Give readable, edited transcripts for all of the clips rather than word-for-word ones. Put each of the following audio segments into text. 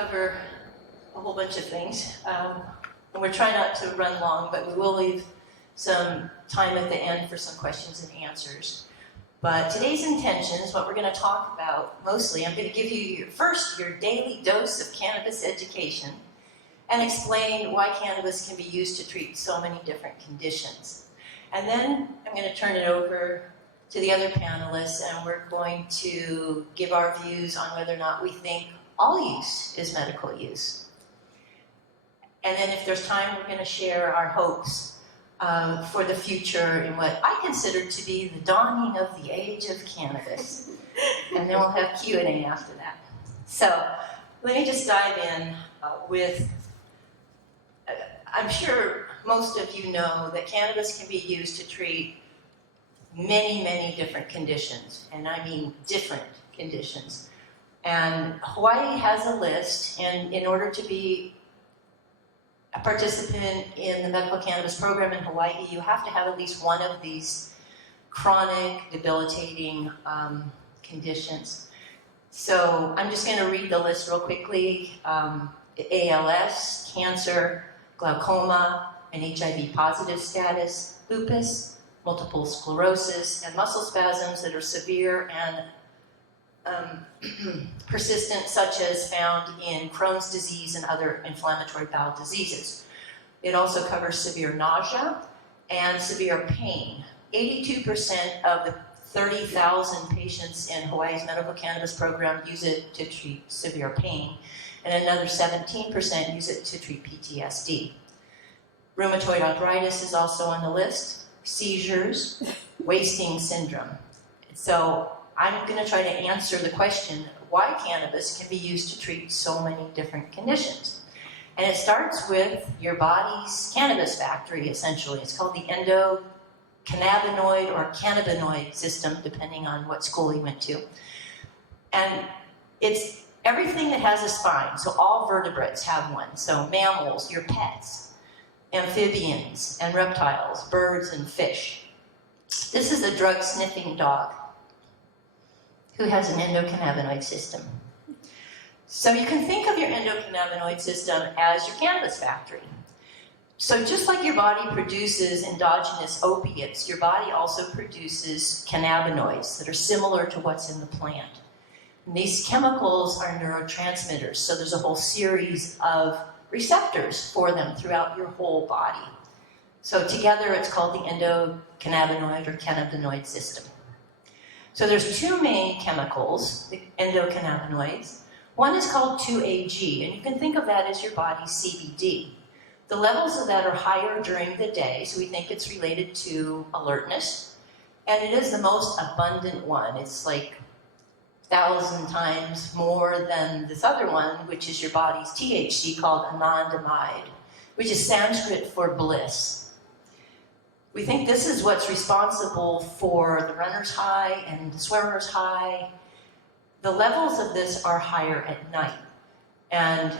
cover a whole bunch of things. And we're trying not to run long, but we will leave some time at the end for some questions and answers. But today's intentions, what we're going to talk about mostly, I'm going to give you your daily dose of cannabis education and explain why cannabis can be used to treat so many different conditions. And then I'm going to turn it over to the other panelists, and we're going to give our views on whether or not we think all use is medical use. And then if there's time, we're going to share our hopes for the future in what I consider to be the dawning of the age of cannabis. And then we'll have Q&A after that. So let me just dive in with, I'm sure most of you know that cannabis can be used to treat many, many different conditions, and I mean different conditions. And Hawaii has a list, and in order to be a participant in the medical cannabis program in Hawaii, you have to have at least one of these chronic, debilitating conditions. So I'm just going to read the list real quickly. ALS, cancer, glaucoma, and HIV positive status, lupus, multiple sclerosis, and muscle spasms that are severe and persistent, such as found in Crohn's disease and other inflammatory bowel diseases. It also covers severe nausea and severe pain. 82% of the 30,000 patients in Hawaii's medical cannabis program use it to treat severe pain, and another 17% use it to treat PTSD. Rheumatoid arthritis is also on the list, seizures, wasting syndrome. So I'm going to try to answer the question, why cannabis can be used to treat so many different conditions. And it starts with your body's cannabis factory, essentially. It's called the endocannabinoid or cannabinoid system, depending on what school you went to. And it's everything that has a spine. So all vertebrates have one. So mammals, your pets, amphibians and reptiles, birds and fish. This is a drug-sniffing dog who has an endocannabinoid system. So you can think of your endocannabinoid system as your cannabis factory. So just like your body produces endogenous opiates, your body also produces cannabinoids that are similar to what's in the plant. And these chemicals are neurotransmitters, so there's a whole series of receptors for them throughout your whole body. So together it's called the endocannabinoid or cannabinoid system. So there's two main chemicals, the endocannabinoids. One is called 2-AG, and you can think of that as your body's CBD. The levels of that are higher during the day, so we think it's related to alertness. And it is the most abundant one. It's like 1,000 times more than this other one, which is your body's THC, called anandamide, which is Sanskrit for bliss. We think this is what's responsible for the runner's high and the swimmer's high. The levels of this are higher at night, and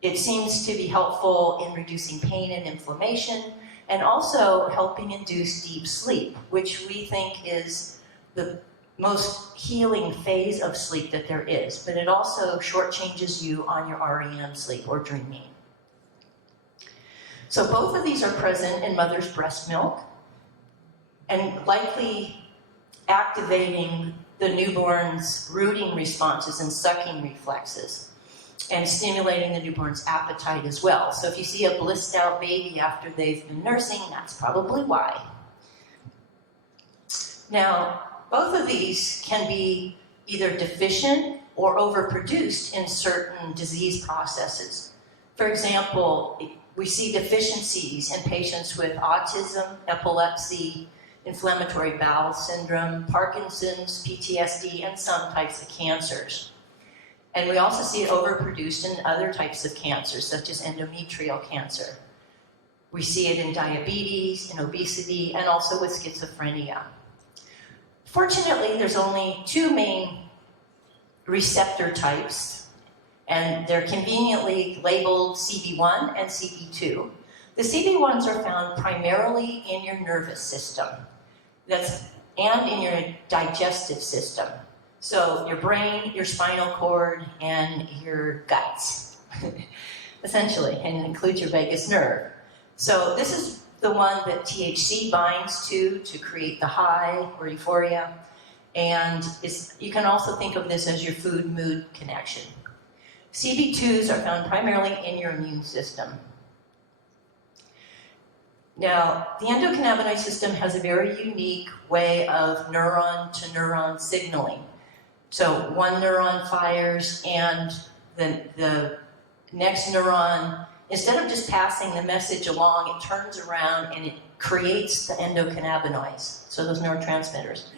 it seems to be helpful in reducing pain and inflammation, and also helping induce deep sleep, which we think is the most healing phase of sleep that there is, but it also shortchanges you on your REM sleep or dreaming. So both of these are present in mother's breast milk and likely activating the newborn's rooting responses and sucking reflexes and stimulating the newborn's appetite as well. So if you see a blissed out baby after they've been nursing, that's probably why. Now, both of these can be either deficient or overproduced in certain disease processes. For example, we see deficiencies in patients with autism, epilepsy, inflammatory bowel syndrome, Parkinson's, PTSD, and some types of cancers. And we also see it overproduced in other types of cancers, such as endometrial cancer. We see it in diabetes, in obesity, and also with schizophrenia. Fortunately, there's only two main receptor types, and they're conveniently labeled CB1 and CB2. The CB1s are found primarily in your nervous system and in your digestive system. So your brain, your spinal cord, and your guts, essentially, and it includes your vagus nerve. So this is the one that THC binds to create the high or euphoria. And you can also think of this as your food-mood connection. CB2s are found primarily in your immune system. Now, the endocannabinoid system has a very unique way of neuron-to-neuron signaling. So one neuron fires and the next neuron, instead of just passing the message along, it turns around and it creates the endocannabinoids, so those neurotransmitters.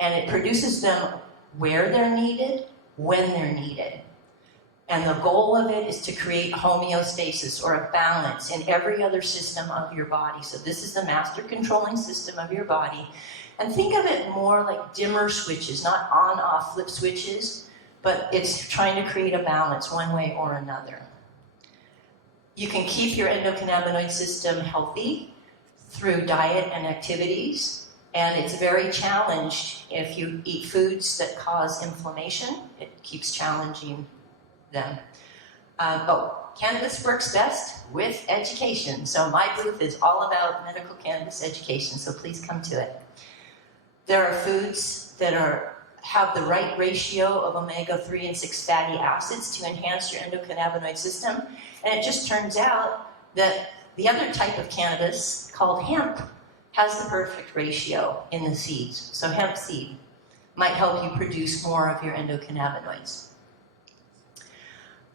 And it produces them where they're needed, when they're needed. And the goal of it is to create homeostasis or a balance in every other system of your body. So this is the master controlling system of your body. And think of it more like dimmer switches, not on-off flip switches, but it's trying to create a balance one way or another. You can keep your endocannabinoid system healthy through diet and activities, and it's very challenged if you eat foods that cause inflammation. It keeps challenging them. Cannabis works best with education. So my booth is all about medical cannabis education, so please come to it. There are foods that have the right ratio of omega-3 and 6 fatty acids to enhance your endocannabinoid system. And it just turns out that the other type of cannabis, called hemp, has the perfect ratio in the seeds. So hemp seed might help you produce more of your endocannabinoids.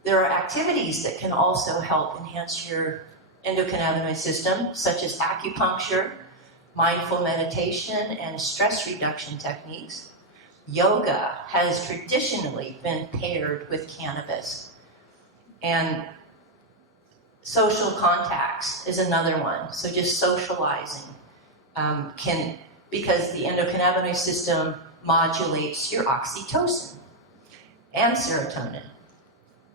There are activities that can also help enhance your endocannabinoid system, such as acupuncture, mindful meditation, and stress reduction techniques. Yoga has traditionally been paired with cannabis. And social contacts is another one. So just socializing because the endocannabinoid system modulates your oxytocin and serotonin.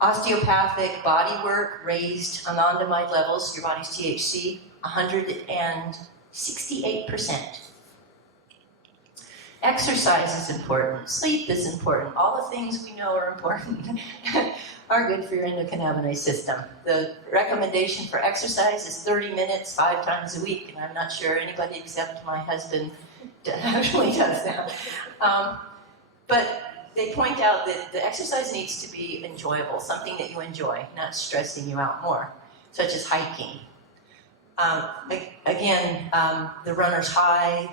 Osteopathic body work raised anandamide levels, your body's THC, 168%. Exercise is important, sleep is important, all the things we know are important are good for your endocannabinoid system. The recommendation for exercise is 30 minutes, 5 times a week, and I'm not sure anybody except my husband actually does that. But they point out that the exercise needs to be enjoyable, something that you enjoy, not stressing you out more, such as hiking. The runner's high,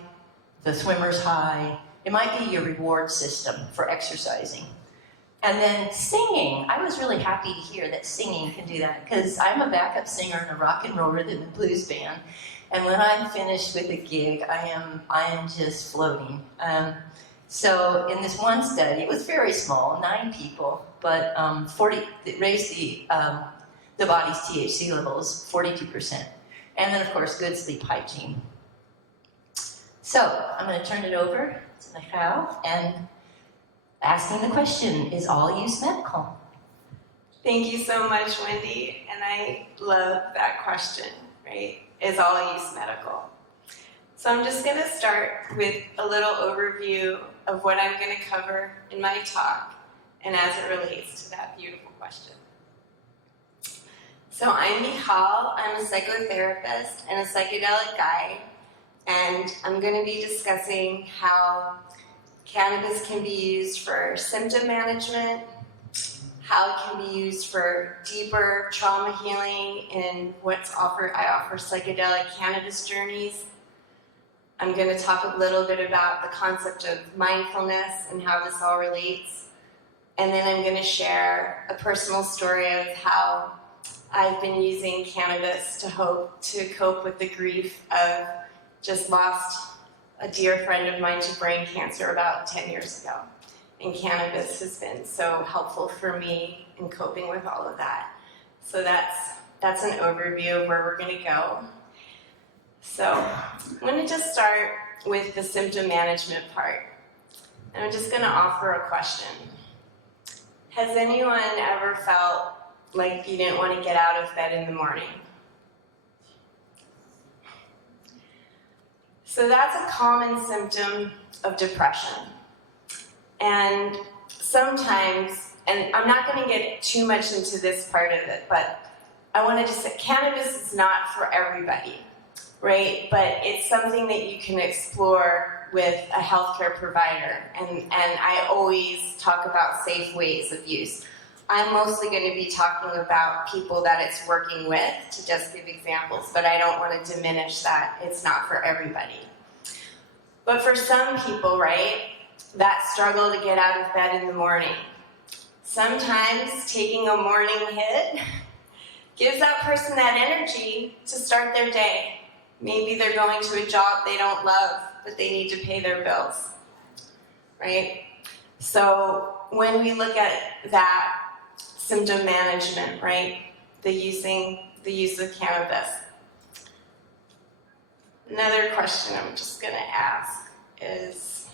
the swimmer's high. It might be your reward system for exercising. And then singing. I was really happy to hear that singing can do that, because I'm a backup singer in a rock and roll rhythm and blues band. And when I'm finished with a gig, I am just floating. So in this one study, it was very small, 9 people, but it raised the body's THC levels 42%. And then, of course, good sleep hygiene. So I'm going to turn it over to Michal and asking the question, is all use medical? Thank you so much, Wendy. And I love that question, right? Is all use medical? So I'm just going to start with a little overview of what I'm going to cover in my talk and as it relates to that beautiful question. So I'm Michal. I'm a psychotherapist and a psychedelic guide, and I'm going to be discussing how cannabis can be used for symptom management, how it can be used for deeper trauma healing, and I offer psychedelic cannabis journeys. I'm going to talk a little bit about the concept of mindfulness and how this all relates. And then I'm going to share a personal story of how I've been using cannabis to cope with the grief of just lost a dear friend of mine to brain cancer about 10 years ago. And cannabis has been so helpful for me in coping with all of that. So that's an overview of where we're going to go. So I'm going to just start with the symptom management part. And I'm just going to offer a question. Has anyone ever felt like you didn't want to get out of bed in the morning? So that's a common symptom of depression. And sometimes, and I'm not going to get too much into this part of it, but I wanted to say cannabis is not for everybody, right? But it's something that you can explore with a healthcare provider. And I always talk about safe ways of use. I'm mostly going to be talking about people that it's working with, to just give examples, but I don't want to diminish that. It's not for everybody. But for some people, right, that struggle to get out of bed in the morning, sometimes taking a morning hit gives that person that energy to start their day. Maybe they're going to a job they don't love, but they need to pay their bills, right? So when we look at that symptom management, right, the use of cannabis. Another question I'm just going to ask is,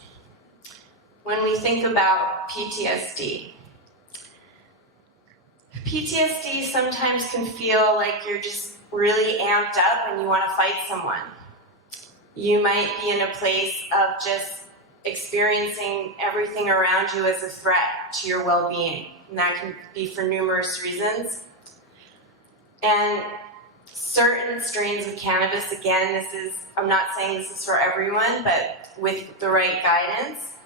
when we think about PTSD sometimes can feel like you're just really amped up and you want to fight someone. You might be in a place of just experiencing everything around you as a threat to your well-being. And that can be for numerous reasons. And certain strains of cannabis, again, I'm not saying this is for everyone, but with the right guidance,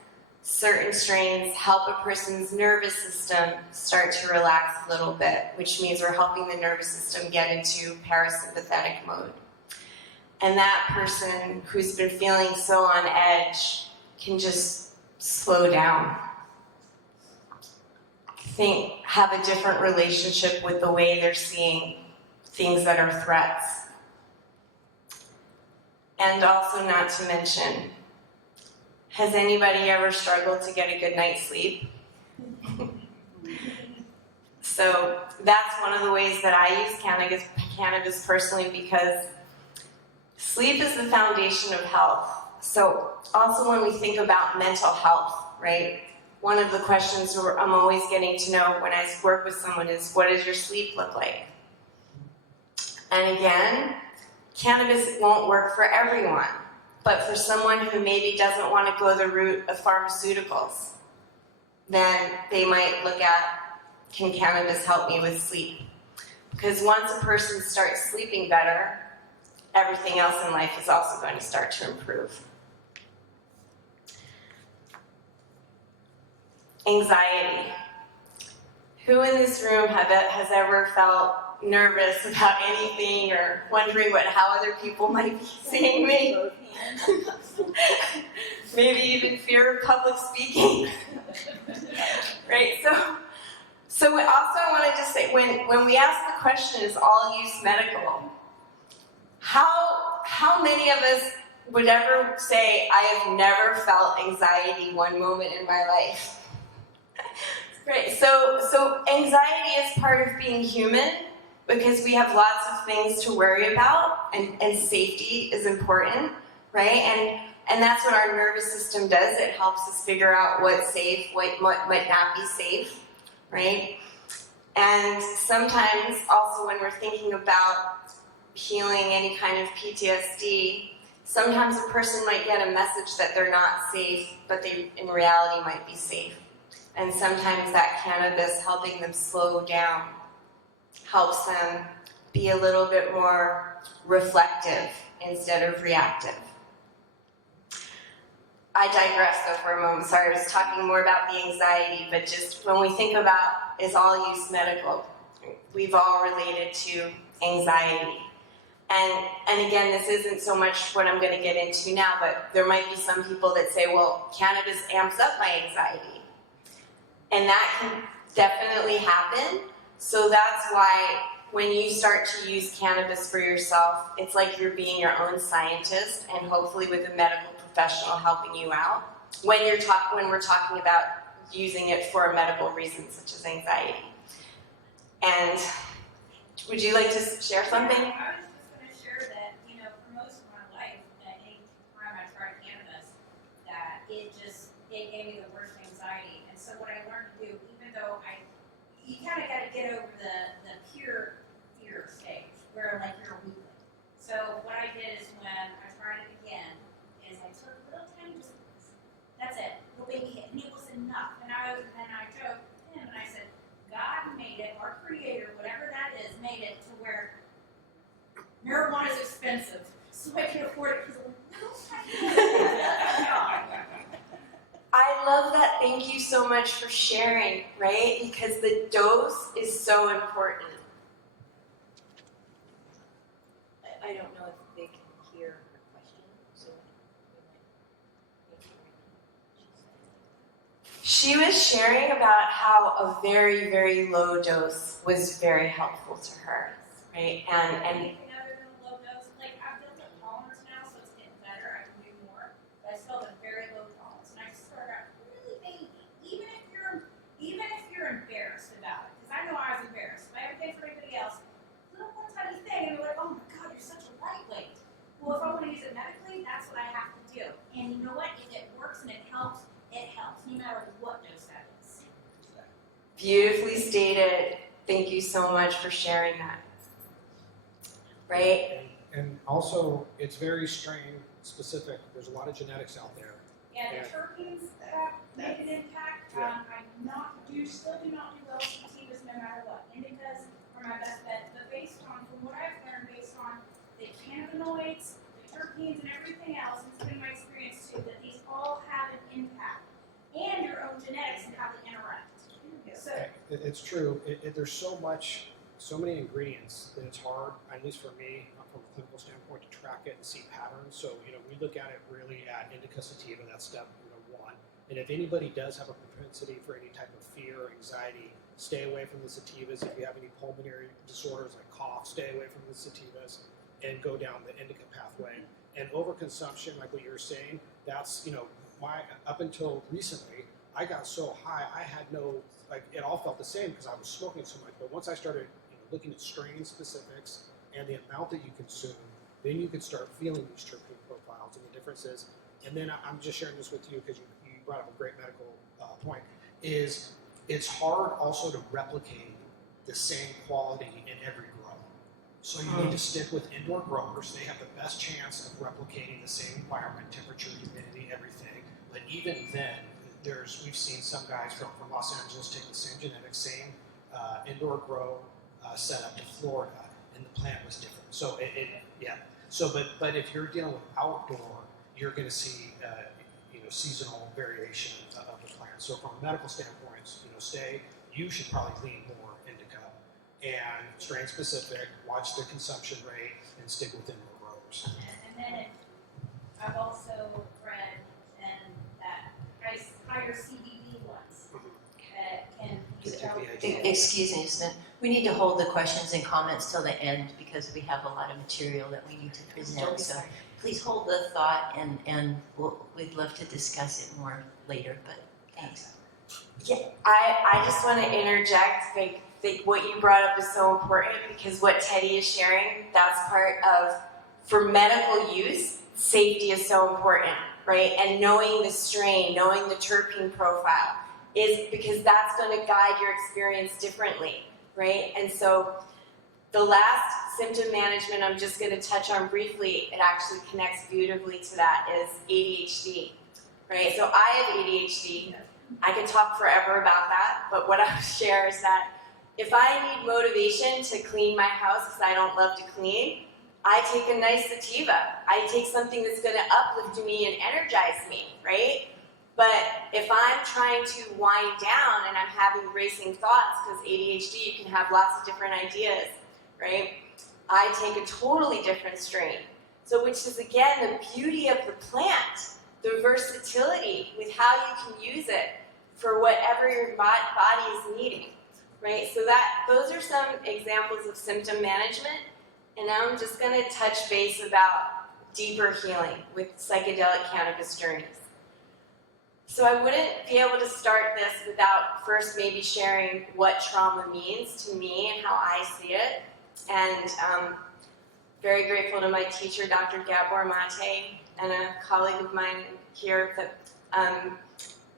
certain strains help a person's nervous system start to relax a little bit, which means we're helping the nervous system get into parasympathetic mode. And that person who's been feeling so on edge can just slow down. Have a different relationship with the way they're seeing things that are threats. And also, not to mention, has anybody ever struggled to get a good night's sleep? So that's one of the ways that I use cannabis personally, because sleep is the foundation of health. So also when we think about mental health, right? One of the questions I'm always getting to know when I work with someone is, what does your sleep look like? And again, cannabis won't work for everyone, but for someone who maybe doesn't want to go the route of pharmaceuticals, then they might look at, can cannabis help me with sleep? Because once a person starts sleeping better, everything else in life is also going to start to improve. Anxiety. Who in this room has ever felt nervous about anything or wondering how other people might be seeing me? Maybe even fear of public speaking. Right? So also I wanted to say, when we ask the question, is all use medical? How many of us would ever say, I have never felt anxiety one moment in my life? Right, so anxiety is part of being human, because we have lots of things to worry about, and safety is important, right? And that's what our nervous system does. It helps us figure out what's safe, what might not be safe, right? And sometimes also when we're thinking about healing any kind of PTSD, sometimes a person might get a message that they're not safe, but they in reality might be safe. And sometimes that cannabis helping them slow down helps them be a little bit more reflective instead of reactive. I digress though for a moment. Sorry, I was talking more about the anxiety, but just when we think about is all use medical, we've all related to anxiety. And again, this isn't so much what I'm going to get into now, but there might be some people that say, well, cannabis amps up my anxiety. And that can definitely happen. So that's why when you start to use cannabis for yourself, it's like you're being your own scientist, and hopefully with a medical professional helping you out when we're talking about using it for a medical reason, such as anxiety. And would you like to share something? Yeah, I was just going to share that, for most of my life, any time I tried cannabis, that it gave me the worst anxiety. And so what I learned to do, even though you kind of got to get over the pure fear stage, where like you're a weakling. So what I did is when I tried it again, is I took little tiny doses. That's it, little baby hit, and it was enough. so I can afford it because I love that. Thank you so much for sharing, right? Because the dose is so important. I don't know if they can hear her question, so we might. She was sharing about how a very, very low dose was very helpful to her, right? And anything other than a low dose, like I've built up tolerance now, so it's getting better. I can do more, but I still have a very low tolerance, and I just start out really baby, even if you're embarrassed about it, because I know I was embarrassed. If I ever did for anybody else, little one tiny thing, and they're like, oh my god, you're such a lightweight. Well, if I want to use it medically, that's what I have to do. And you know what? If it works and it helps, no matter what dose that is. beautifully stated. Thank you so much for sharing that. Right? And also, it's very strain specific. There's a lot of genetics out there. Yeah, the terpenes make an impact. Yeah. Still do not do well with sativas no matter what. Indicas are my best bet, but based on, from what I've learned, based on the cannabinoids, the terpenes, and everything else, and it's been my experience too, that these all have an impact, and your own genetics and how they interact. So, It's true. There's so many ingredients that it's hard, at least for me, from a clinical standpoint, to track it and see patterns. So, we look at it really at indica sativa. That's step one. And if anybody does have a propensity for any type of fear or anxiety, stay away from the sativas. If you have any pulmonary disorders like cough, stay away from the sativas and go down the indica pathway. And overconsumption, like what you were saying, that's, up until recently, I got so high, I had no, it all felt the same because I was smoking so much. But once I started looking at strain specifics and the amount that you consume, then you can start feeling these terpene profiles and the differences. And then I'm just sharing this with you because you brought up a great medical point, is it's hard also to replicate the same quality in every grow. So you need to stick with indoor growers. They have the best chance of replicating the same environment, temperature, humidity, everything. But even then, we've seen some guys from Los Angeles take the same genetics, same indoor grow setup to Florida, and the plant was different. So but if you're dealing with outdoor, you're going to see seasonal variation of the plant. So from a medical standpoint, you should probably lean more indica and strain specific, watch the consumption rate, and stick with indoor growers. and then I've also read that higher CBD ones that can Excuse me, just a minute. We need to hold the questions and comments till the end because we have a lot of material that we need to present. So please hold the thought and we'd love to discuss it more later, but thanks. Yeah, I just want to interject. What you brought up is so important because what Teddy is sharing, that's part of, for medical use, safety is so important, right? And knowing the strain, knowing the terpene profile is because that's going to guide your experience differently, right? And so the last symptom management I'm just going to touch on briefly, it actually connects beautifully to that, is ADHD, right? So I have ADHD. I could talk forever about that, but what I would share is that if I need motivation to clean my house because I don't love to clean, I take a nice sativa. I take something that's going to uplift me and energize me, right? But if I'm trying to wind down and I'm having racing thoughts, because ADHD, you can have lots of different ideas, right? I take a totally different strain. So which is, again, the beauty of the plant, the versatility with how you can use it for whatever your body is needing, right? So those are some examples of symptom management. And now I'm just going to touch base about deeper healing with psychedelic cannabis journeys. So I wouldn't be able to start this without first maybe sharing what trauma means to me and how I see it. And very grateful to my teacher, Dr. Gabor Mate, and a colleague of mine here, that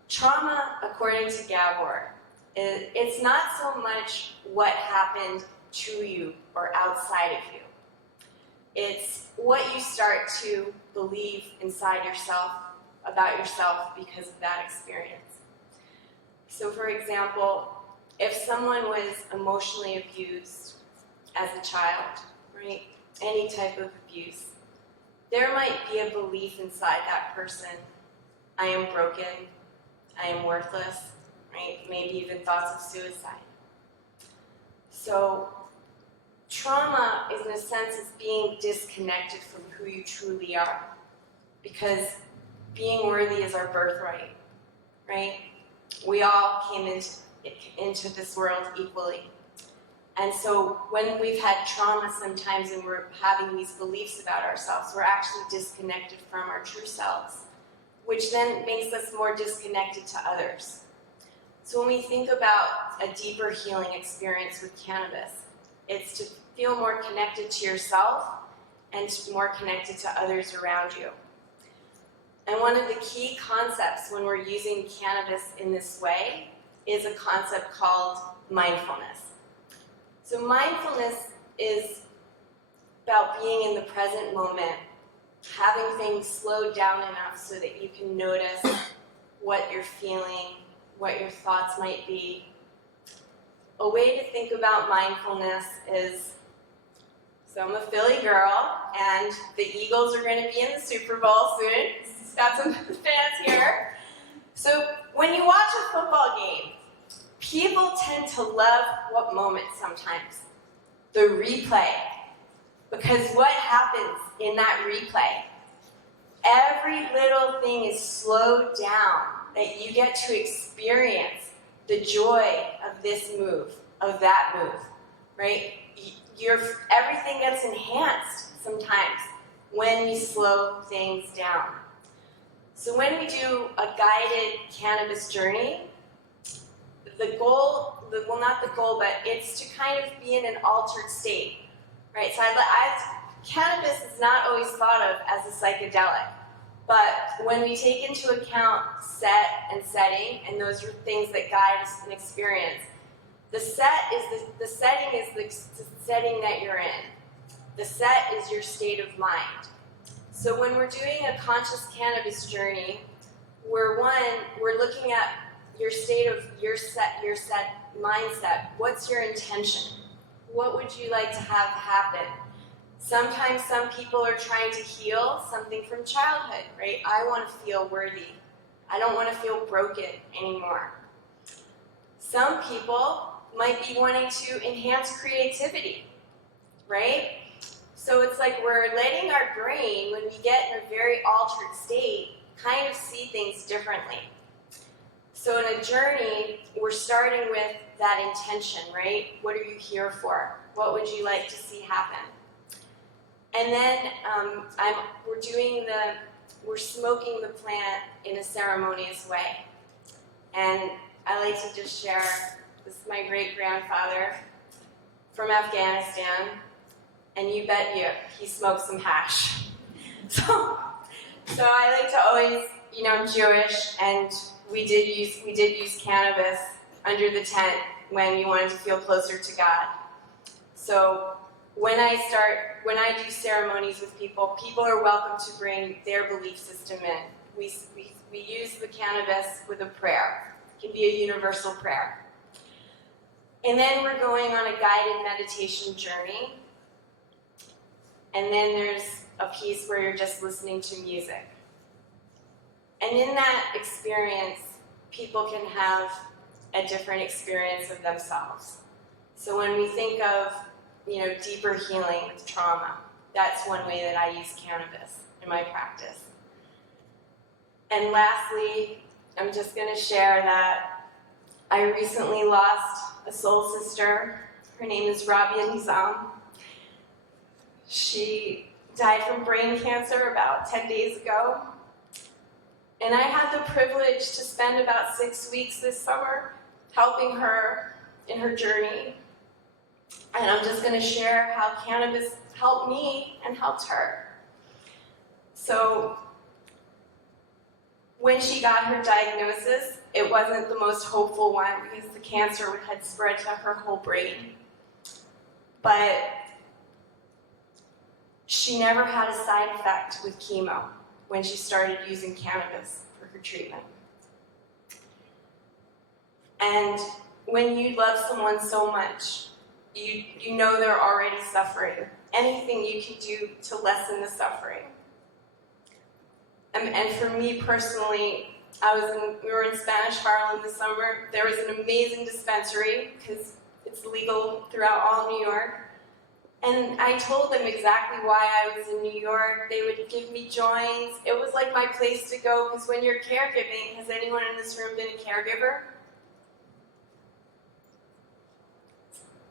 trauma, according to Gabor, it's not so much what happened to you or outside of you. It's what you start to believe inside yourself about yourself because of that experience. So for example, if someone was emotionally abused as a child, right, any type of abuse, there might be a belief inside that person, I am broken, I am worthless, right? Maybe even thoughts of suicide. So trauma is in a sense is being disconnected from who you truly are, because being worthy is our birthright, right? We all came into this world equally. And so when we've had trauma sometimes and we're having these beliefs about ourselves, we're actually disconnected from our true selves, which then makes us more disconnected to others. So when we think about a deeper healing experience with cannabis, it's to feel more connected to yourself and more connected to others around you. And one of the key concepts when we're using cannabis in this way is a concept called mindfulness. So mindfulness is about being in the present moment, having things slowed down enough so that you can notice what you're feeling, what your thoughts might be. A way to think about mindfulness is, so I'm a Philly girl, and the Eagles are going to be in the Super Bowl soon. Got some fans here. So when you watch a football game, people tend to love what moment sometimes? The replay. Because what happens in that replay? Every little thing is slowed down, that you get to experience the joy of this move, of that move, right? Everything gets enhanced sometimes when we slow things down. So when we do a guided cannabis journey, the goal, not the goal, but it's to kind of be in an altered state, right? So cannabis is not always thought of as a psychedelic, but when we take into account set and setting, and those are things that guide us in experience, the setting is the setting that you're in. The set is your state of mind. So when we're doing a conscious cannabis journey, we're looking at your state of your set mindset. What's your intention? What would you like to have happen? Sometimes some people are trying to heal something from childhood, right? I want to feel worthy. I don't want to feel broken anymore. Some people might be wanting to enhance creativity, right? So it's like we're letting our brain, when we get in a very altered state, kind of see things differently. So in a journey, we're starting with that intention, right? What are you here for? What would you like to see happen? And then we're smoking the plant in a ceremonious way. And I like to just share, this is my great-grandfather from Afghanistan, and you bet he smoked some hash. So I like to always, I'm Jewish, and we did use cannabis under the tent when you wanted to feel closer to God. So when I do ceremonies with people, people are welcome to bring their belief system in. We use the cannabis with a prayer. It can be a universal prayer. And then we're going on a guided meditation journey. And then there's a piece where you're just listening to music. And in that experience, people can have a different experience of themselves. So when we think of, deeper healing with trauma, that's one way that I use cannabis in my practice. And lastly, I'm just going to share that I recently lost a soul sister. Her name is Rabia Nizam. She died from brain cancer about 10 days ago. And I had the privilege to spend about 6 weeks this summer helping her in her journey. And I'm just going to share how cannabis helped me and helped her. So when she got her diagnosis, it wasn't the most hopeful one because the cancer had spread to her whole brain. But she never had a side effect with chemo when she started using cannabis for her treatment. And when you love someone so much, you know they're already suffering. Anything you can do to lessen the suffering And for me personally, we were in Spanish Harlem this summer. There was an amazing dispensary because it's legal throughout all New York. And I told them exactly why I was in New York. They would give me joints. It was like my place to go because when you're caregiving, has anyone in this room been a caregiver?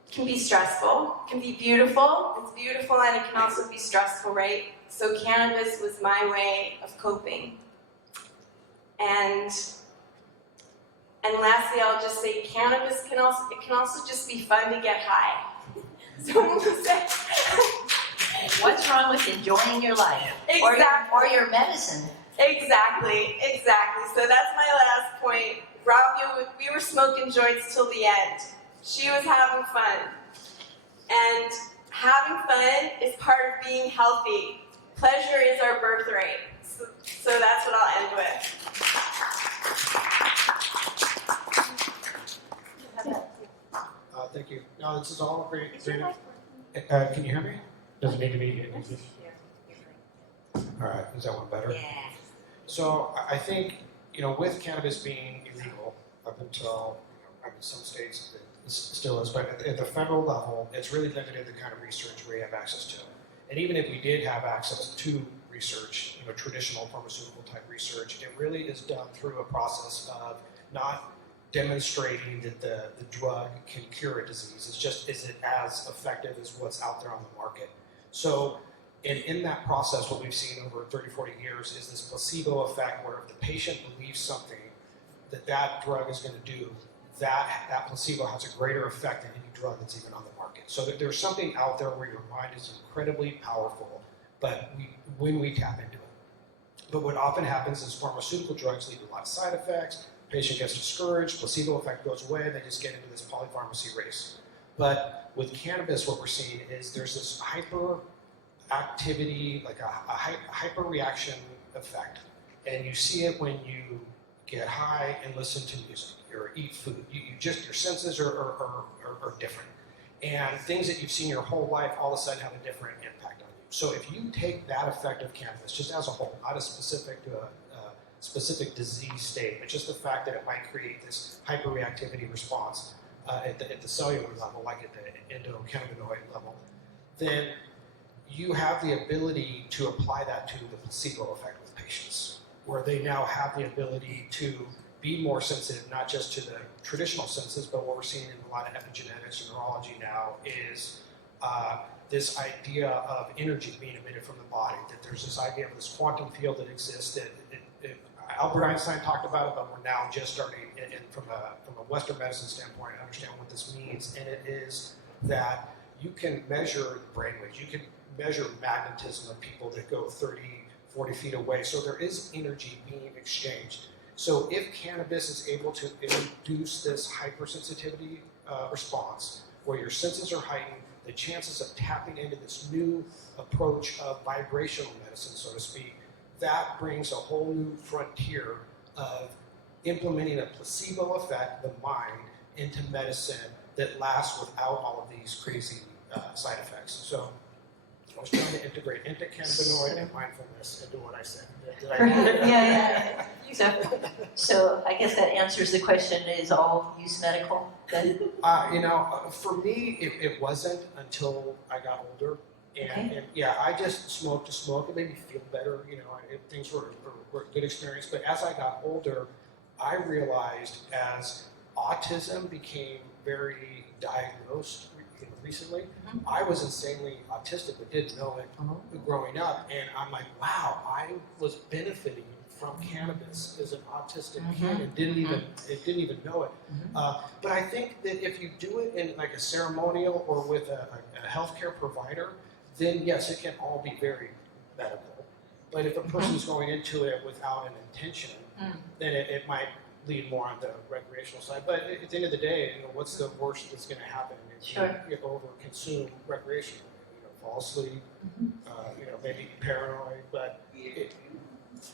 It can be stressful, it can be beautiful. It's beautiful and it can also be stressful, right? So cannabis was my way of coping. And lastly, I'll just say cannabis can also just be fun to get high. Someone said, What's wrong with enjoying your life? Exactly. Or your medicine? Exactly. So that's my last point. Rob, we were smoking joints till the end. She was having fun. And having fun is part of being healthy. Pleasure is our birthright. So that's what I'll end with. Thank you. No, this is all great. Can you hear me? Does it need to be? All right. Is that one better? Yeah. So I think, with cannabis being illegal up until, some states it still is, but at the federal level, it's really limited the kind of research we have access to. And even if we did have access to research, traditional pharmaceutical type research, it really is done through a process of not demonstrating that the drug can cure a disease. It's just, is it as effective as what's out there on the market? So in that process, what we've seen over 30, 40 years is this placebo effect where if the patient believes something that drug is going to do, that placebo has a greater effect than any drug that's even on the market. So that there's something out there where your mind is incredibly powerful, but when we tap into it. But what often happens is pharmaceutical drugs lead to a lot of side effects, patient gets discouraged, placebo effect goes away, they just get into this polypharmacy race. But with cannabis, what we're seeing is there's this hyper activity, like a hyper reaction effect. And you see it when you get high and listen to music or eat food. Your senses are different. And things that you've seen your whole life all of a sudden have a different impact on you. So if you take that effect of cannabis just as a whole, not as specific to a specific disease state, but just the fact that it might create this hyperreactivity response at the cellular level, like at the endocannabinoid level, then you have the ability to apply that to the placebo effect with patients, where they now have the ability to be more sensitive, not just to the traditional senses, but what we're seeing in a lot of epigenetics and neurology now is this idea of energy being emitted from the body, that there's this idea of this quantum field that exists that Albert Einstein talked about it, but we're now just starting, from a Western medicine standpoint, to understand what this means. And it is that you can measure the brainwaves. You can measure magnetism of people that go 30, 40 feet away. So there is energy being exchanged. So if cannabis is able to induce this hypersensitivity response, where your senses are heightened, the chances of tapping into this new approach of vibrational medicine, so to speak, that brings a whole new frontier of implementing a placebo effect, the mind, into medicine that lasts without all of these crazy side effects. So I was trying to integrate endocannabinoid and mindfulness into what I said. Did I? So I guess that answers the question, is all use medical then? For me, it wasn't until I got older. And I just smoked to smoke. It made me feel better. Things were a good experience. But as I got older, I realized as autism became very diagnosed recently, I was insanely autistic but didn't know it growing up. And I'm like, wow, I was benefiting from cannabis as an autistic kid and didn't even know it. But I think that if you do it in like a ceremonial or with a healthcare provider, then yes, it can all be very medical. But if a person's going into it without an intention, then it might lead more on the recreational side. But at the end of the day, what's the worst that's going to happen if you over-consume recreational? Fall asleep, maybe paranoid, but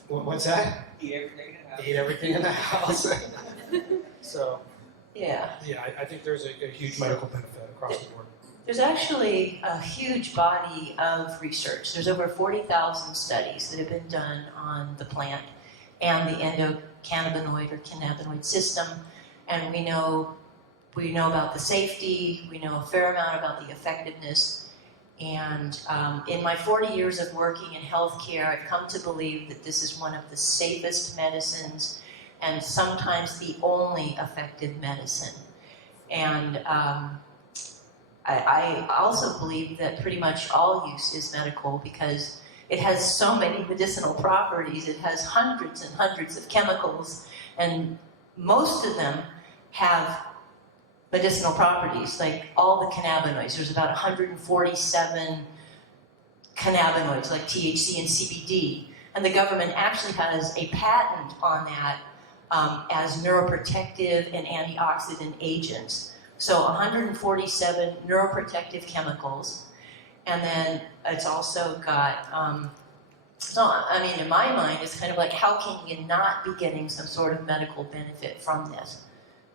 what's that? Eat everything in the house. Eat everything in the house. So, Yeah. I think there's a huge medical benefit across the board. There's actually a huge body of research. There's over 40,000 studies that have been done on the plant and the endocannabinoid or cannabinoid system, and we know about the safety, we know a fair amount about the effectiveness, and in my 40 years of working in healthcare, I've come to believe that this is one of the safest medicines and sometimes the only effective medicine. And I also believe that pretty much all use is medical because it has so many medicinal properties. It has hundreds and hundreds of chemicals, and most of them have medicinal properties, like all the cannabinoids. There's about 147 cannabinoids, like THC and CBD, and the government actually has a patent on that as neuroprotective and antioxidant agents. So 147 neuroprotective chemicals, and then it's also got, so I mean, in my mind, it's kind of like, how can you not be getting some sort of medical benefit from this?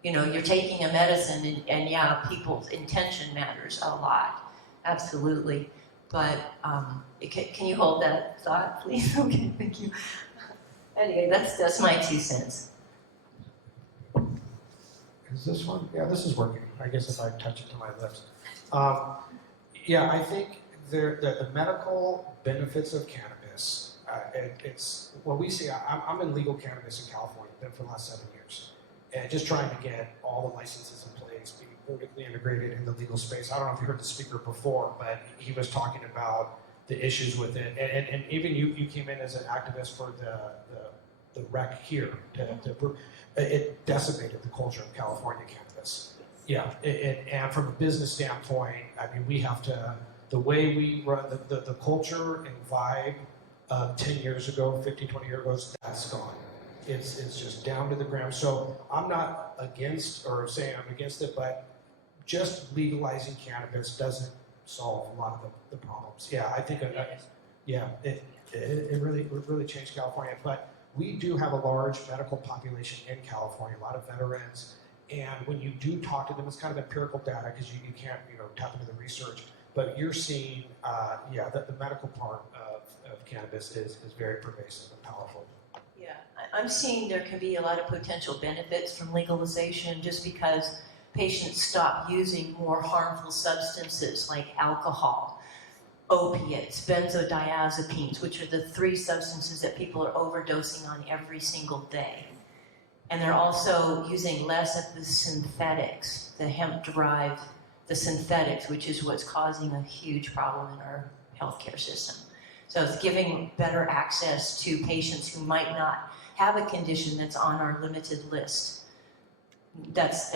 You know, you're taking a medicine, and yeah, people's intention matters a lot, absolutely. But can you hold that thought, please? Okay, thank you. Anyway, that's my 2 cents. Is this one? Yeah, this is working. I guess if I touch it to my lips. Yeah, I think the medical benefits of cannabis, it's what we see. I'm in legal cannabis in California, been for the last 7 years, and just trying to get all the licenses in place, being vertically integrated in the legal space. I don't know if you heard the speaker before, but he was talking about the issues with it, and even you came in as an activist for the rec here. It decimated the culture of California cannabis. Yeah, and from a business standpoint, I mean, we have to, the way we run the culture and vibe 10 years ago, 15, 20 years ago, that's gone. It's just down to the ground. So I'm not against or saying I'm against it, but just legalizing cannabis doesn't solve a lot of the problems. Yeah, I think, it really changed California. But we do have a large medical population in California, a lot of veterans. And when you do talk to them, it's kind of empirical data because you can't, tap into the research. But you're seeing, that the medical part of cannabis is very pervasive and powerful. Yeah, I'm seeing there can be a lot of potential benefits from legalization just because patients stop using more harmful substances like alcohol, opiates, benzodiazepines, which are the 3 substances that people are overdosing on every single day. And they're also using less of the synthetics, the hemp-derived, the synthetics, which is what's causing a huge problem in our healthcare system. So it's giving better access to patients who might not have a condition that's on our limited list. That's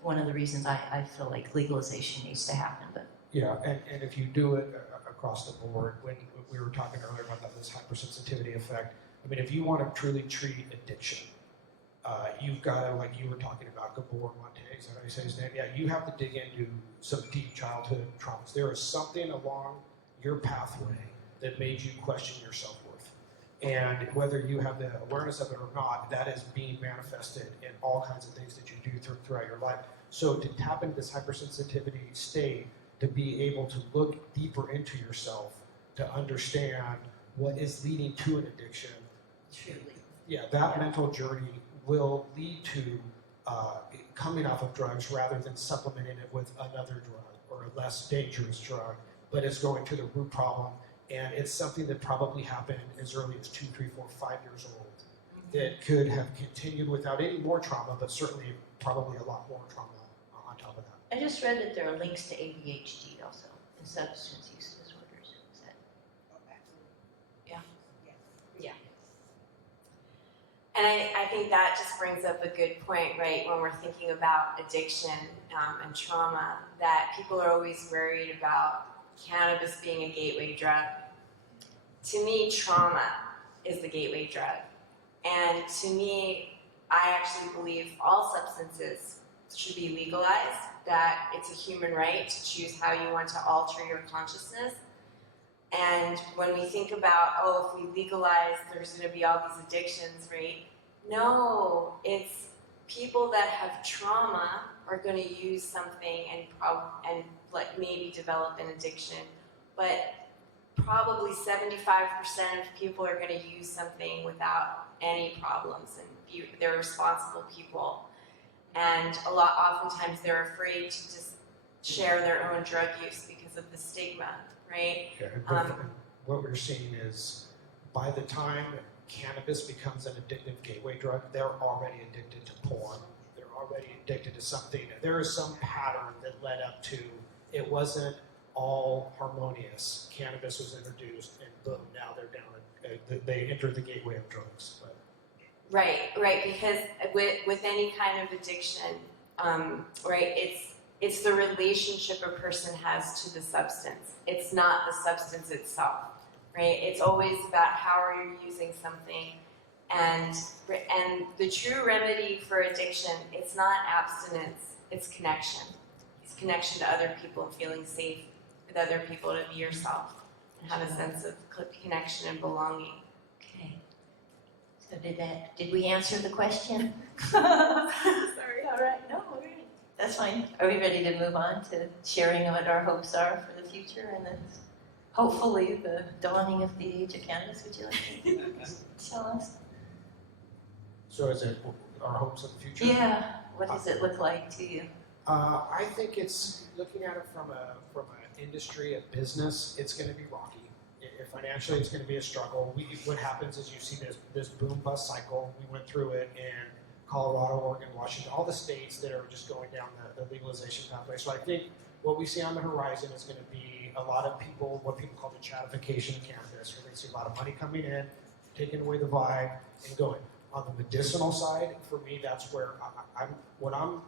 one of the reasons I feel like legalization needs to happen. But yeah, and if you do it across the board, when we were talking earlier about this hypersensitivity effect, I mean, if you want to truly treat addiction, you've got to, like you were talking about, Gabor Mate, is that how you say his name? Yeah, you have to dig into some deep childhood traumas. There is something along your pathway that made you question your self-worth. And whether you have the awareness of it or not, that is being manifested in all kinds of things that you do throughout your life. So to tap into this hypersensitivity state, to be able to look deeper into yourself, to understand what is leading to an addiction. truly. Yeah, that mental journey will lead to coming off of drugs rather than supplementing it with another drug or a less dangerous drug, but it's going to the root problem. And it's something that probably happened as early as 2, 3, 4, 5 years old that could have continued without any more trauma, but certainly probably a lot more trauma on top of that. I just read that there are links to ADHD also and substance use disorders. Is that? Oh, absolutely. Yeah. Yes. And I think that just brings up a good point, right, when we're thinking about addiction and trauma, that people are always worried about cannabis being a gateway drug. To me, trauma is the gateway drug. And to me, I actually believe all substances should be legalized, that it's a human right to choose how you want to alter your consciousness. And when we think about, if we legalize, there's going to be all these addictions, right? No, it's people that have trauma are going to use something and like maybe develop an addiction, but probably 75% of people are going to use something without any problems, and they're responsible people. And oftentimes they're afraid to just share their own drug use because of the stigma, right? Yeah, what we're seeing is by the time cannabis becomes an addictive gateway drug, they're already addicted to porn. They're already addicted to something. There is some pattern that led up to it wasn't all harmonious. Cannabis was introduced, and boom, now they're down. They entered the gateway of drugs. But. Right. Because with any kind of addiction, right, it's the relationship a person has to the substance. It's not the substance itself, right? It's always about how are you using something, and the true remedy for addiction, it's not abstinence, it's connection. It's connection to other people, feeling safe with other people, to be yourself and have a sense of connection and belonging. Okay. So did we answer the question? Sorry. All right. No, all right. That's fine. Are we ready to move on to sharing what our hopes are for the future and then hopefully the dawning of the age of cannabis? Would you like to tell us? So is it our hopes of the future? Yeah. What does it look like to you? I think it's looking at it from an industry, a business. It's going to be rocky. Financially, it's going to be a struggle. What happens is you see this boom bust cycle. We went through it in Colorado, Oregon, Washington, all the states that are just going down the legalization pathway. So I think what we see on the horizon is going to be a lot of people, what people call the chatification of cannabis, where they see a lot of money coming in, taking away the vibe, and going. On the medicinal side, for me, that's where what I'm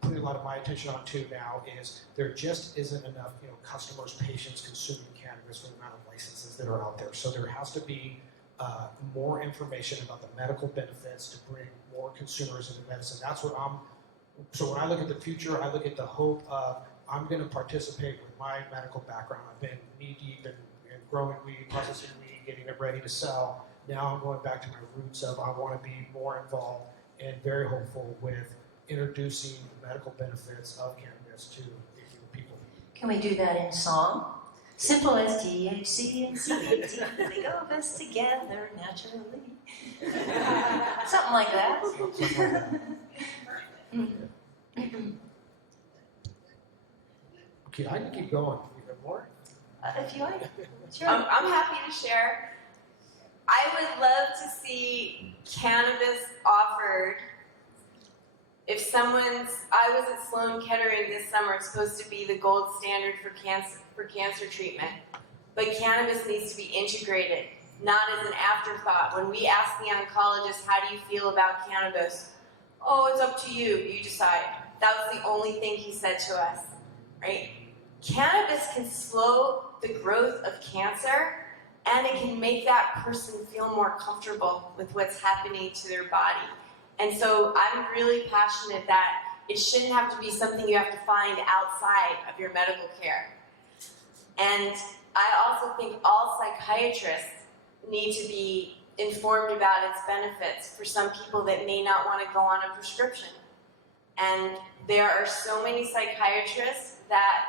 putting a lot of my attention on too now is there just isn't enough, customers, patients consuming cannabis for the amount of licenses that are out there. So there has to be more information about the medical benefits to bring more consumers into medicine. That's what so when I look at the future, I look at the hope of I'm going to participate with my medical background. I've been knee deep in growing weed, processing weed, getting it ready to sell. Now I'm going back to my roots of I want to be more involved and very hopeful with introducing the medical benefits of cannabis to people. Can we do that in song? Simple as THC and CBD, they go best together naturally. Something like that. Okay, I can keep going. Even more? If you like. Sure. I'm happy to share. I would love to see cannabis offered. If I was at Sloan Kettering this summer, it's supposed to be the gold standard for cancer treatment. But cannabis needs to be integrated, not as an afterthought. When we ask the oncologist, how do you feel about cannabis? Oh, it's up to you, you decide. That was the only thing he said to us, right? Cannabis can slow the growth of cancer, and it can make that person feel more comfortable with what's happening to their body. And so I'm really passionate that it shouldn't have to be something you have to find outside of your medical care. And I also think all psychiatrists need to be informed about its benefits for some people that may not want to go on a prescription. And there are so many psychiatrists that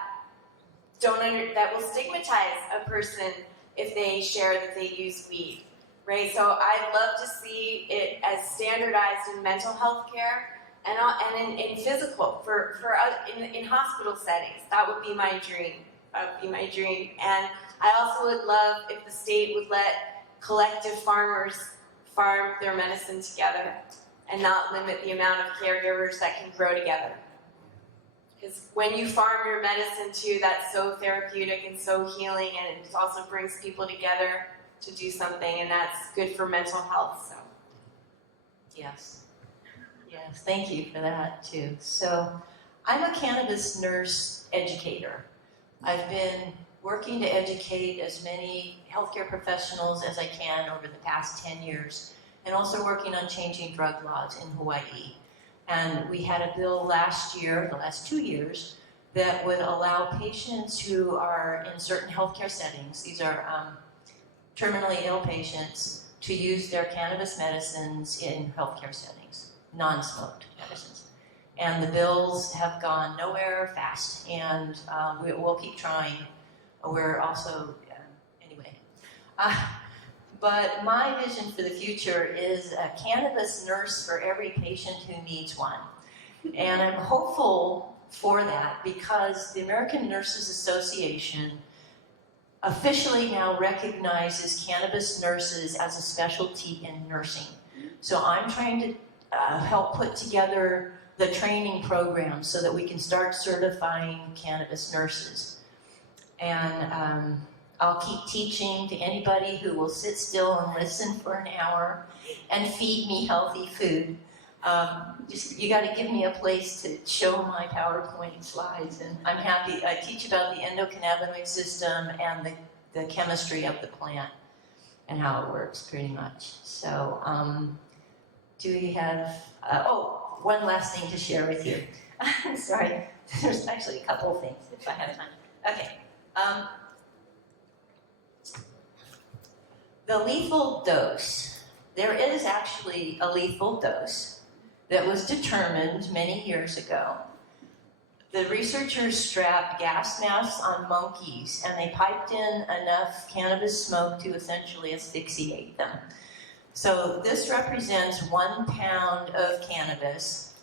that will stigmatize a person if they share that they use weed. Right, so I'd love to see it as standardized in mental health care and in physical in hospital settings. That would be my dream. And I also would love if the state would let collective farmers farm their medicine together and not limit the amount of caregivers that can grow together. Because when you farm your medicine too, that's so therapeutic and so healing, and it also brings people together to do something, and that's good for mental health. So, yes, thank you for that too. So, I'm a cannabis nurse educator. I've been working to educate as many healthcare professionals as I can over the past 10 years, and also working on changing drug laws in Hawaii. And we had a bill last year, the last 2 years, that would allow patients who are in certain healthcare settings, these are terminally ill patients, to use their cannabis medicines in healthcare settings, non-smoked medicines. And the bills have gone nowhere fast, and we'll keep trying. We're also, anyway. But my vision for the future is a cannabis nurse for every patient who needs one. And I'm hopeful for that because the American Nurses Association officially now recognizes cannabis nurses as a specialty in nursing. So I'm trying to help put together the training program so that we can start certifying cannabis nurses. And I'll keep teaching to anybody who will sit still and listen for an hour and feed me healthy food. You got to give me a place to show my PowerPoint slides, and I'm happy. I teach about the endocannabinoid system and the chemistry of the plant and how it works, pretty much. So, do we have? One last thing to share with you. I'm sorry. There's actually a couple of things if I have time. Okay. The lethal dose. There is actually a lethal dose that was determined many years ago. The researchers strapped gas masks on monkeys and they piped in enough cannabis smoke to essentially asphyxiate them. So this represents 1 pound of cannabis,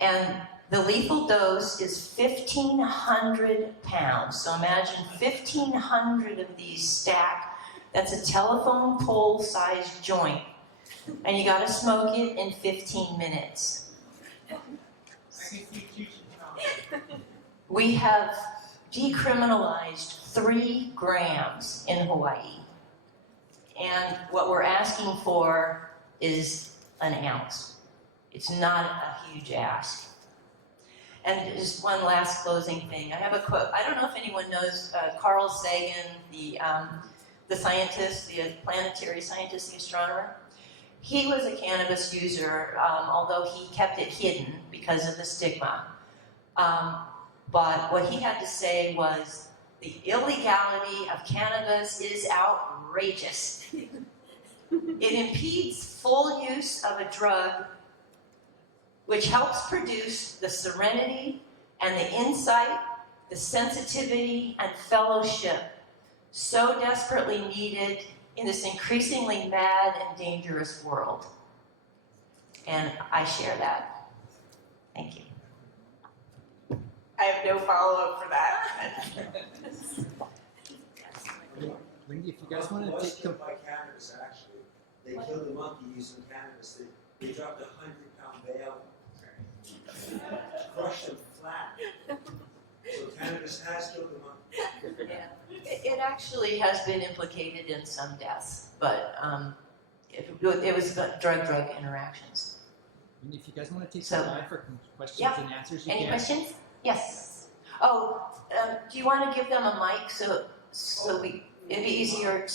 and the lethal dose is 1,500 pounds. So imagine 1,500 of these stacked. That's a telephone pole-sized joint, and you got to smoke it in 15 minutes. We have decriminalized 3 grams in Hawaii, and what we're asking for is an ounce. It's not a huge ask. And just one last closing thing. I have a quote. I don't know if anyone knows Carl Sagan, the scientist, the planetary scientist, the astronomer. He was a cannabis user, although he kept it hidden because of the stigma. But what he had to say was, the illegality of cannabis is outrageous. It impedes full use of a drug which helps produce the serenity and the insight, the sensitivity and fellowship so desperately needed in this increasingly mad and dangerous world. And I share that. Thank you. I have no follow-up for that. Wendy, if you guys want to take the... by cannabis, actually. They killed the monkey using cannabis. They dropped a 100-pound bale, crushed them flat. So cannabis has killed the monkey. Yeah. It actually has been implicated in some deaths, but it was drug-drug interactions. Wendy, if you guys want to take So, some time for questions yeah. and answers, you Any can. questions? Yes. Oh, do you want to give them a mic so it'd be easier to...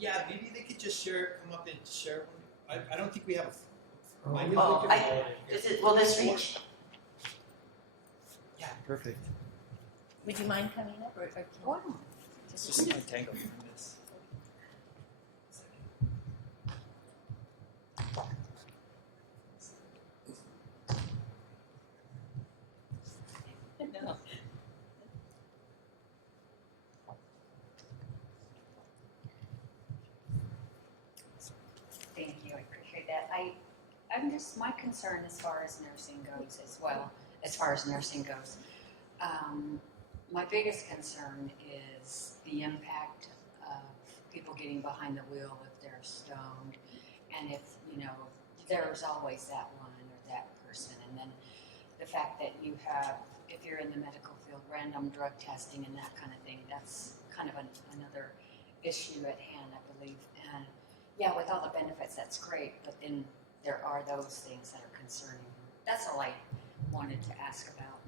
Yeah, maybe they could just come up and share one. I don't think we have a mic. Will this reach? Yeah, perfect. Would you mind coming up? Or It's just my tangle from this. No. Thank you, I appreciate that. I'm just, my concern as far as nursing goes as well, my biggest concern is the impact of people getting behind the wheel if they're stoned, and if, there's always that one or that person, and then the fact that you have, if you're in the medical field, random drug testing and that kind of thing, that's kind of another issue at hand, I believe. And yeah, with all the benefits, that's great, but then there are those things that are concerning. That's all I wanted to ask about.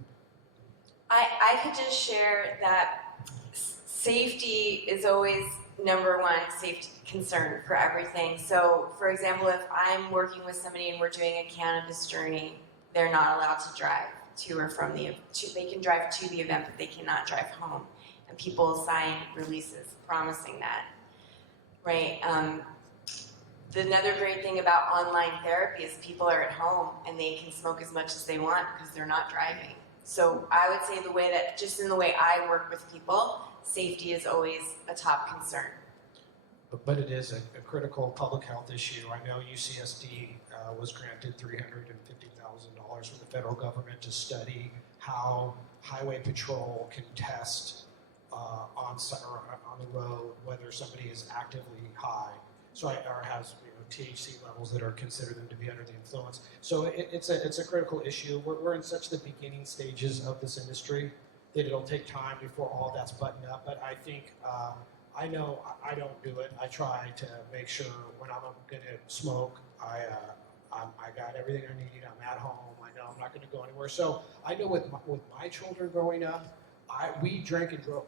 I could just share that safety is always number one safety concern for everything. So, for example, if I'm working with somebody and we're doing a cannabis journey, they're not allowed to drive to or from they can drive to the event, but they cannot drive home. And people sign releases promising that, right? another great thing about online therapy is people are at home and they can smoke as much as they want because they're not driving. So I would say just in the way I work with people, safety is always a top concern. But it is a critical public health issue. I know UCSD was granted $350,000 from the federal government to study how highway patrol can test on the road whether somebody is actively high, or has THC levels that are considered them to be under the influence. So it's a critical issue. We're in such the beginning stages of this industry that it'll take time before all that's buttoned up. But I think I know I don't do it. I try to make sure when I'm going to smoke, I got everything I need. I'm at home. I know I'm not going to go anywhere. So I know with my children growing up, we drank and drove.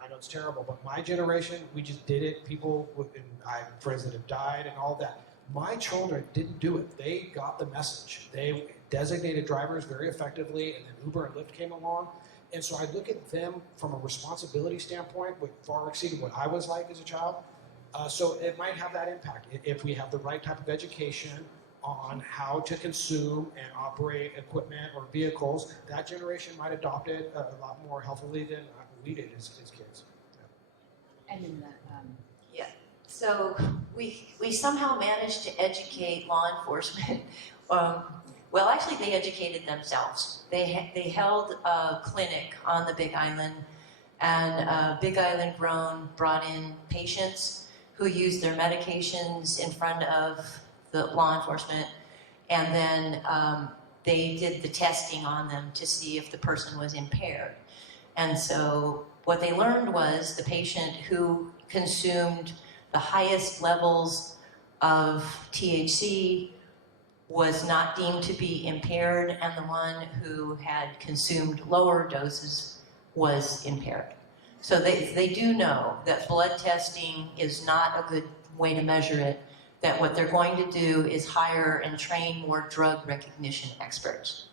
I know it's terrible, but my generation, we just did it. I have friends that have died and all that. My children didn't do it. They got the message. They designated drivers very effectively, and then Uber and Lyft came along. And so I look at them from a responsibility standpoint, which far exceeded what I was like as a child. So it might have that impact. If we have the right type of education on how to consume and operate equipment or vehicles, that generation might adopt it a lot more healthily than we did as kids. And in the, So we somehow managed to educate law enforcement. Well, actually, they educated themselves. They held a clinic on the Big Island, and Big Island Grown brought in patients who used their medications in front of the law enforcement, and then they did the testing on them to see if the person was impaired. And so what they learned was the patient who consumed the highest levels of THC was not deemed to be impaired, and the one who had consumed lower doses was impaired. So they do know that blood testing is not a good way to measure it, that what they're going to do is hire and train more drug recognition experts.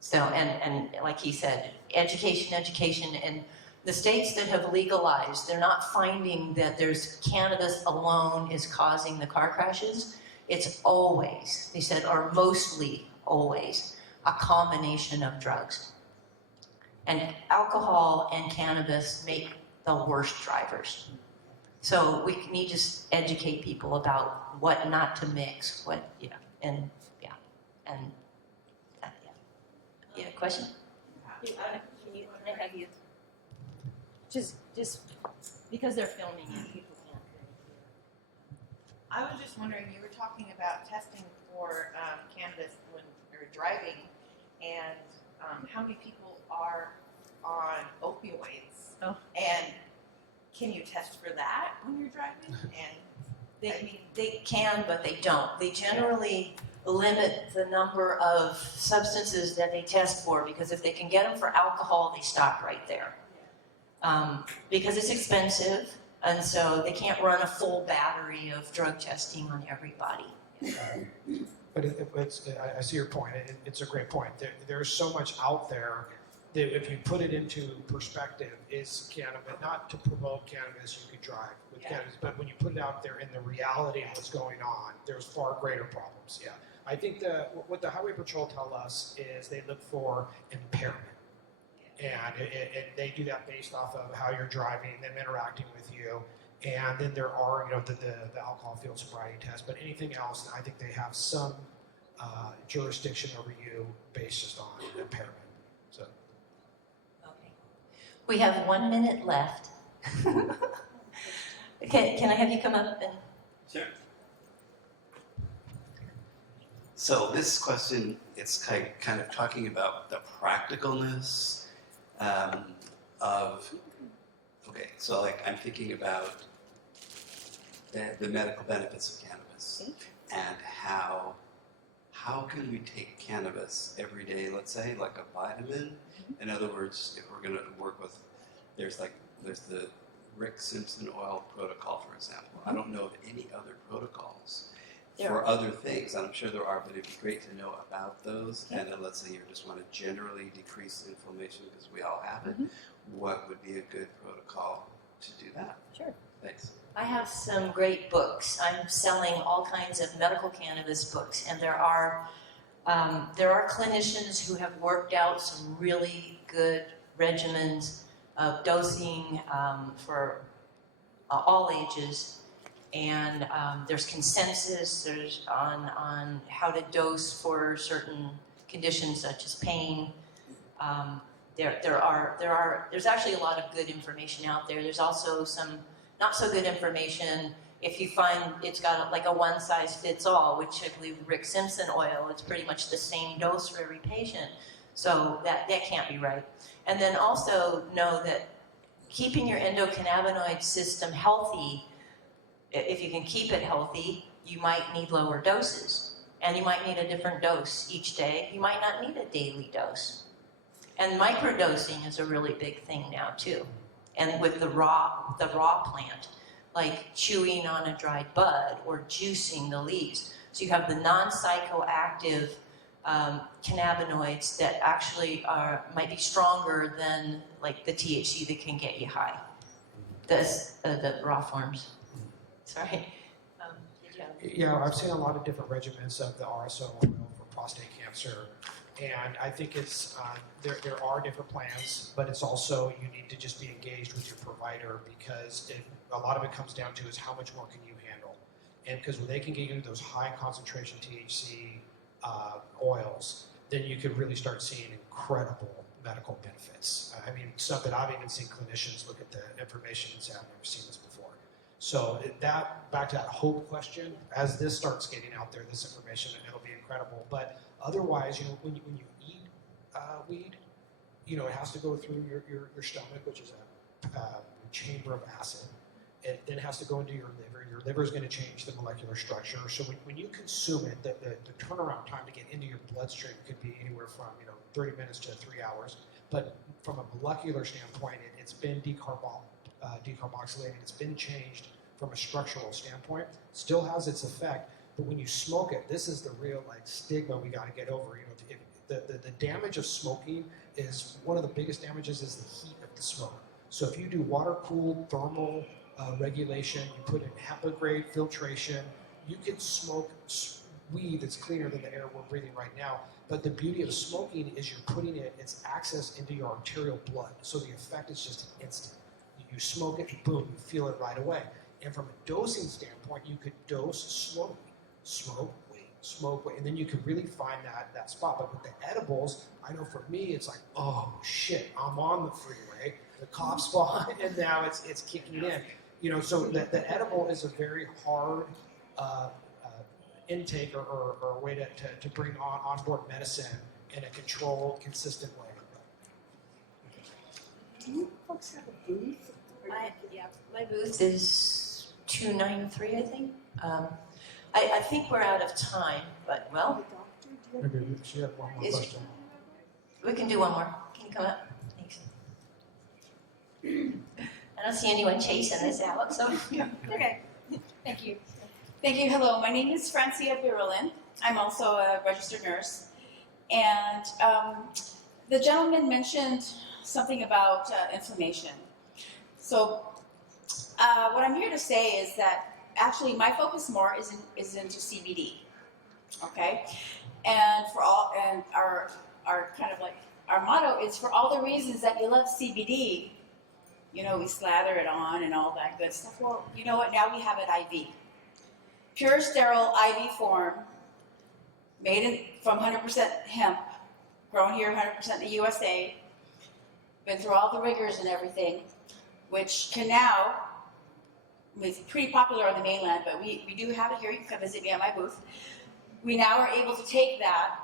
So, and like he said, education, and the states that have legalized, they're not finding that there's cannabis alone is causing the car crashes. It's always, they said, or mostly always, a combination of drugs. And alcohol and cannabis make the worst drivers. So we need to educate people about what not to mix, and You have a question? Can I have you? Just because they're filming it, people can't hear. I was just wondering, you were talking about testing for cannabis when you're driving, and how many people are on opioids? Oh. And can you test for that when you're driving? And They can, but they don't. They generally limit the number of substances that they test for, because if they can get them for alcohol, they stop right there. Because it's expensive, and so they can't run a full battery of drug testing on everybody. But I see your point. It's a great point. There's so much out there that if you put it into perspective, is cannabis, not to promote cannabis, you could drive with cannabis, but when you put it out there in the reality of what's going on, there's far greater problems, yeah. I think what the Highway Patrol tell us is they look for impairment. And they do that based off of how you're driving, them interacting with you. And then there are, the alcohol field sobriety test, but anything else, I think they have some jurisdiction over you based just on impairment. So. Okay. We have 1 minute left. Can I have you come up and? Sure. So this question, it's kind of talking about the practicalness of, okay, so like I'm thinking about the medical benefits of cannabis and how can we take cannabis every day, let's say, like a vitamin? In other words, if we're going to work with, there's the Rick Simpson oil protocol, for example. I don't know of any other protocols for other things. I'm sure there are, but it'd be great to know about those. And then let's say you just want to generally decrease inflammation because we all have it. What would be a good protocol to do that? Sure. Thanks. I have some great books. I'm selling all kinds of medical cannabis books, and there are clinicians who have worked out some really good regimens of dosing for all ages, and there's consensus. There's on how to dose for certain conditions such as pain. There's actually a lot of good information out there. There's also some not so good information if you find it's got like a one-size-fits-all, which I believe Rick Simpson oil, it's pretty much the same dose for every patient. So that can't be right. And then also know that keeping your endocannabinoid system healthy, if you can keep it healthy, you might need lower doses. And you might need a different dose each day. You might not need a daily dose. And microdosing is a really big thing now too. And with the raw plant, like chewing on a dried bud or juicing the leaves. So you have the non-psychoactive cannabinoids that actually might be stronger than like the THC that can get you high. The raw forms. Sorry. Did you have... Yeah, I've seen a lot of different regimens of the RSO oil for prostate cancer. And I think it's there are different plans, but it's also you need to just be engaged with your provider because a lot of it comes down to is how much more can you handle. And because when they can get you those high concentration THC oils, then you could really start seeing incredible medical benefits. I mean, stuff that I've even seen clinicians look at the information and say, I've never seen this before. So back to that hope question, as this starts getting out there, this information, it'll be incredible. But otherwise, when you eat weed, it has to go through your stomach, which is a chamber of acid. It then has to go into your liver. Your liver is going to change the molecular structure. So when you consume it, the turnaround time to get into your bloodstream could be anywhere from 30 minutes to 3 hours. But from a molecular standpoint, it's been decarboxylated. It's been changed from a structural standpoint. Still has its effect. But when you smoke it, this is the real stigma we got to get over. The damage of smoking is one of the biggest damages is the heat of the smoke. So if you do water-cooled thermal regulation, you put in HEPA-grade filtration, you can smoke weed that's cleaner than the air we're breathing right now. But the beauty of smoking is you're putting its access into your arterial blood. So the effect is just instant. You smoke it, and boom, you feel it right away. And from a dosing standpoint, you could dose slowly. Smoke, wait, and then you can really find that spot. But with the edibles, I know for me, it's like, oh shit, I'm on the freeway, the cop spot, and now it's kicking in. So the edible is a very hard intake or a way to bring on board medicine in a controlled, consistent way. Do you folks have a booth? My booth is 293, I think. I think we're out of time, but Maybe she had one more question. we can do one more. Can you come up? Thanks. I don't see anyone chasing this out, so. Okay, thank you. Thank you, hello, my name is Francia Birulin. I'm also a registered nurse. And the gentleman mentioned something about inflammation. So what I'm here to say is that actually my focus more is into CBD, okay? And our kind of our motto is for all the reasons that you love CBD, we slather it on and all that good stuff. Well, you know what, now we have it IV. Pure sterile IV form, made from 100% hemp, grown here 100% in the USA, been through all the rigors and everything, which can now, it's pretty popular on the mainland, but we do have it here. You can come visit me at my booth. We now are able to take that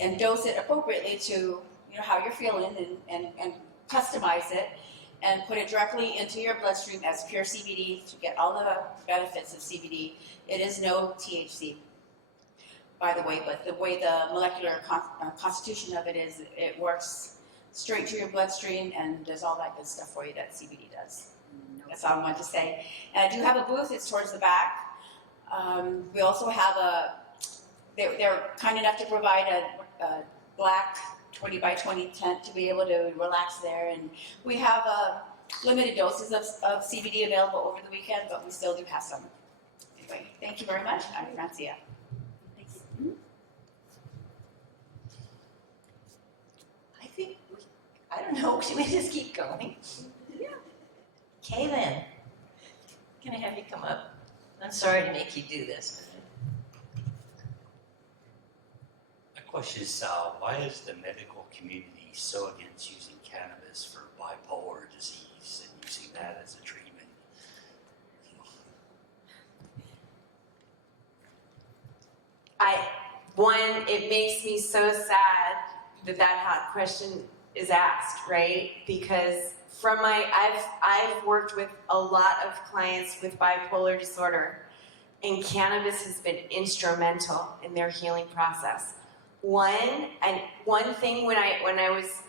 and dose it appropriately to how you're feeling and customize it and put it directly into your bloodstream as pure CBD to get all the benefits of CBD. It is no THC, by the way, but the way the molecular constitution of it is, it works straight to your bloodstream and does all that good stuff for you that CBD does. That's all I wanted to say. And I do have a booth, it's towards the back. We also have they're kind enough to provide a black 20 by 20 tent to be able to relax there. And we have limited doses of CBD available over the weekend, but we still do have some. Anyway, thank you very much. I'm Francia. I think, I don't know, should we just keep going? Yeah. Kaylin, can I have you come up? I'm sorry to make you do this. My question is, why is the medical community so against using cannabis for bipolar disease and using that as a treatment? It makes me so sad that hot question is asked, right? Because I've worked with a lot of clients with bipolar disorder, and cannabis has been instrumental in their healing process. One thing when I was,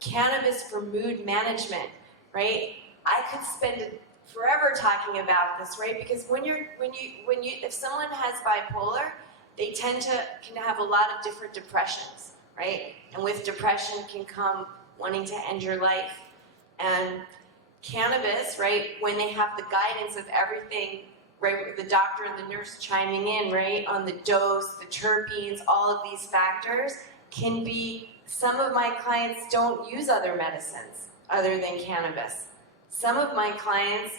cannabis for mood management, right? I could spend forever talking about this, right? Because if someone has bipolar, they can have a lot of different depressions, right? And with depression can come wanting to end your life. And cannabis, right, when they have the guidance of everything, right, with the doctor and the nurse chiming in, right, on the dose, the terpenes, all of these factors can be, some of my clients don't use other medicines other than cannabis. Some of my clients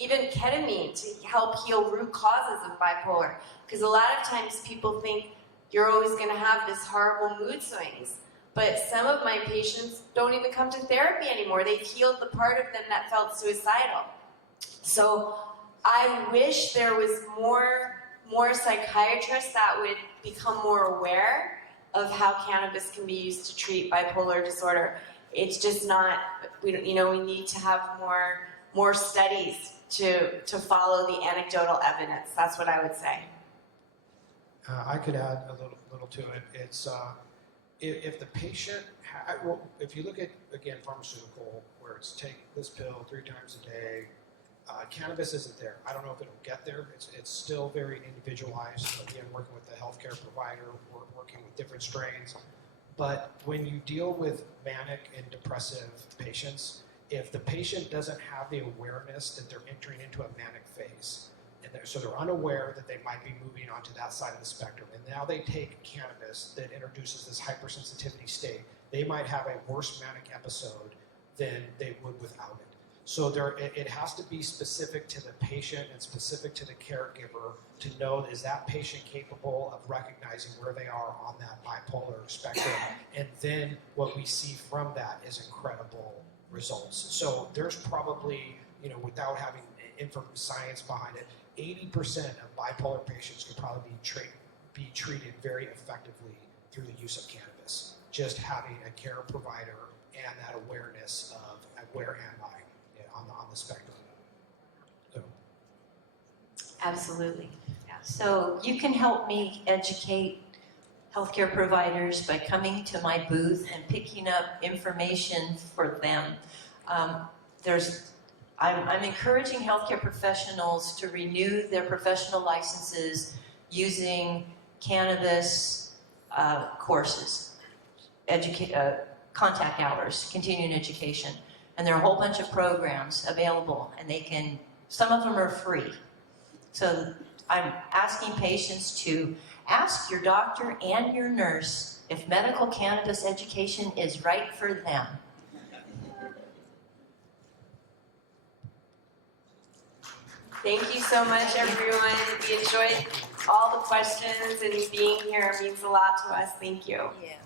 even ketamine to help heal root causes of bipolar. Because a lot of times people think you're always going to have this horrible mood swings. But some of my patients don't even come to therapy anymore. They've healed the part of them that felt suicidal. So I wish there was more psychiatrists that would become more aware of how cannabis can be used to treat bipolar disorder. It's just not, we need to have more studies to follow the anecdotal evidence. That's what I would say. I could add a little to it. It's if the patient, if you look at, again, pharmaceutical, where it's take this pill 3 times a day, cannabis isn't there. I don't know if it'll get there. It's still very individualized. Again, working with the healthcare provider, working with different strains. But when you deal with manic and depressive patients, if the patient doesn't have the awareness that they're entering into a manic phase, so they're unaware that they might be moving onto that side of the spectrum, and now they take cannabis that introduces this hypersensitivity state, they might have a worse manic episode than they would without it. So it has to be specific to the patient and specific to the caregiver to know, is that patient capable of recognizing where they are on that bipolar spectrum? And then what we see from that is incredible results. So there's probably, without having science behind it, 80% of bipolar patients could probably be treated very effectively through the use of cannabis. Just having a care provider and that awareness of where am I on the spectrum. So. Absolutely. Yeah. So you can help me educate healthcare providers by coming to my booth and picking up information for them. I'm encouraging healthcare professionals to renew their professional licenses using cannabis courses, contact hours, continuing education. And there are a whole bunch of programs available, and some of them are free. So I'm asking patients to ask your doctor and your nurse if medical cannabis education is right for them. Thank you so much, everyone. We enjoyed all the questions, and being here means a lot to us. Thank you. Yeah.